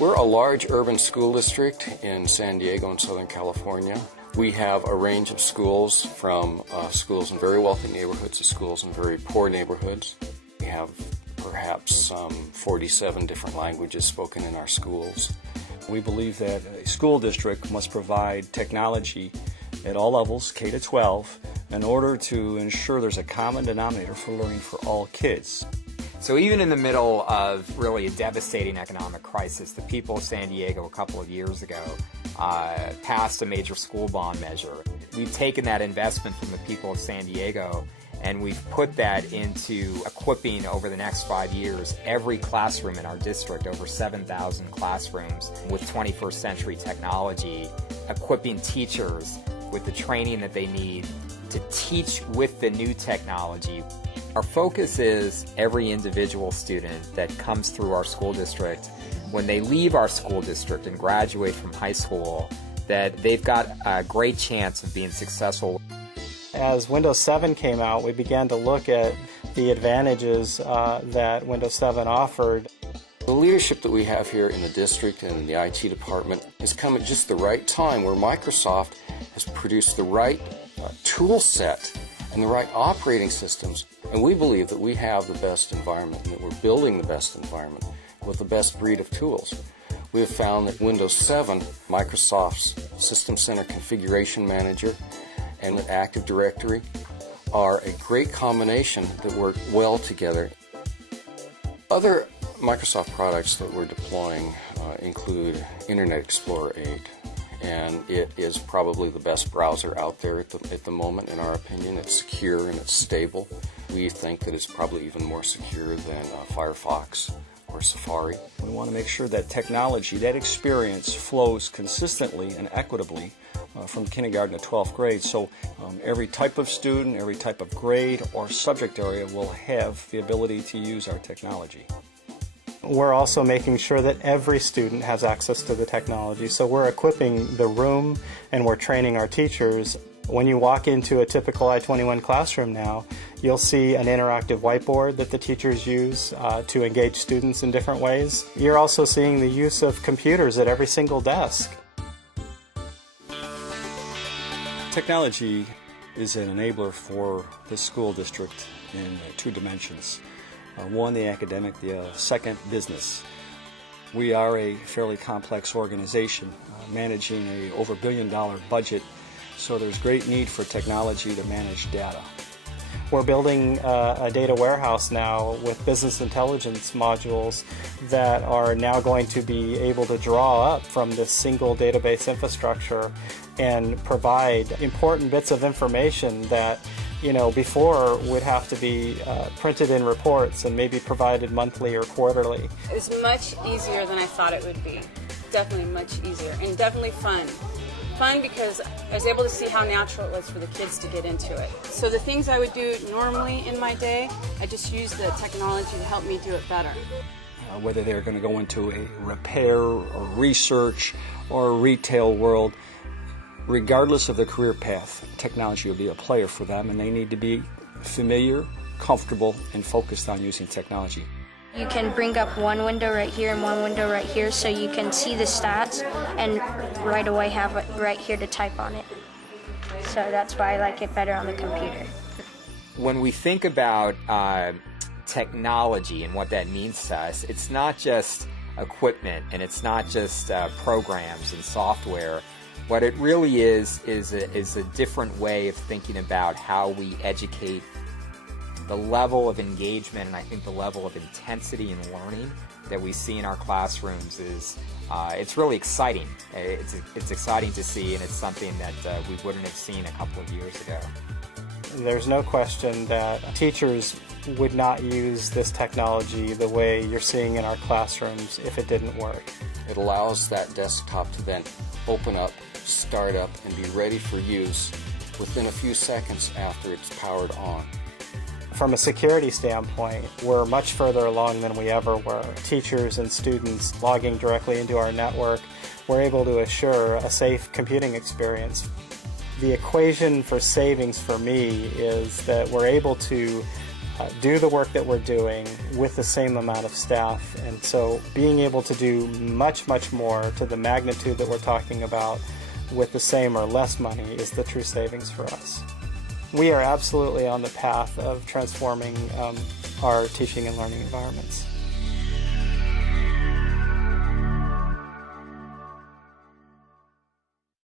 We're a large urban school district in San Diego and Southern California. We have a range of schools, from schools in very wealthy neighborhoods to schools in very poor neighborhoods. We have perhaps 47 different languages spoken in our schools. We believe that a school district must provide technology at all levels, K to 12, in order to ensure there's a common denominator for learning for all kids. So even in the middle of really a devastating economic crisis, the people of San Diego a couple of years ago passed a major school bond measure. We've taken that investment from the people of San Diego and we've put that into equipping over the next 5 years every classroom in our district, over 7,000 classrooms with 21st century technology, equipping teachers with the training that they need to teach with the new technology. Our focus is every individual student that comes through our school district, when they leave our school district and graduate from high school, that they've got a great chance of being successful. As Windows 7 came out, we began to look at the advantages that Windows 7 offered. The leadership that we have here in the district and in the IT department has come at just the right time, where Microsoft has produced the right tool set and the right operating systems, and we believe that we have the best environment and that we're building the best environment with the best breed of tools. We have found that Windows 7, Microsoft's System Center Configuration Manager, and the Active Directory are a great combination that work well together. Other Microsoft products that we're deploying include Internet Explorer 8, and it is probably the best browser out there at the moment, in our opinion. It's secure and it's stable. We think that it's probably even more secure than Firefox or Safari. We want to make sure that technology, that experience, flows consistently and equitably from kindergarten to 12th grade, so every type of student, every type of grade or subject area will have the ability to use our technology. We're also making sure that every student has access to the technology, so we're equipping the room and we're training our teachers. When you walk into a typical I-21 classroom now, you'll see an interactive whiteboard that the teachers use to engage students in different ways. You're also seeing the use of computers at every single desk. Technology is an enabler for the school district in two dimensions. One, the academic, the second, business. We are a fairly complex organization managing a over $1 billion budget, so there's great need for technology to manage data. We're building a data warehouse now with business intelligence modules that are now going to be able to draw up from this single database infrastructure and provide important bits of information that, before would have to be printed in reports and maybe provided monthly or quarterly. It's much easier than I thought it would be. Definitely much easier, and definitely fun. Fun because I was able to see how natural it was for the kids to get into it. So the things I would do normally in my day, I just use the technology to help me do it better. Whether they're going to go into a repair or research or a retail world, regardless of their career path, technology will be a player for them, and they need to be familiar, comfortable, and focused on using technology. You can bring up one window right here and one window right here, so you can see the stats and right away have it right here to type on it. So that's why I like it better on the computer. When we think about technology and what that means to us, it's not just equipment and it's not just programs and software. What it really is a different way of thinking about how we educate. The level of engagement and I think the level of intensity in learning that we see in our classrooms is it's really exciting. It's exciting to see, and it's something that we wouldn't have seen a couple of years ago. There's no question that teachers would not use this technology the way you're seeing in our classrooms if it didn't work. It allows that desktop to then open up, start up, and be ready for use within a few seconds after it's powered on. From a security standpoint, we're much further along than we ever were. Teachers and students logging directly into our network, we're able to assure a safe computing experience. The equation for savings for me is that we're able to do the work that we're doing with the same amount of staff. And so being able to do much, much more to the magnitude that we're talking about with the same or less money is the true savings for us. We are absolutely on the path of transforming our teaching and learning environments.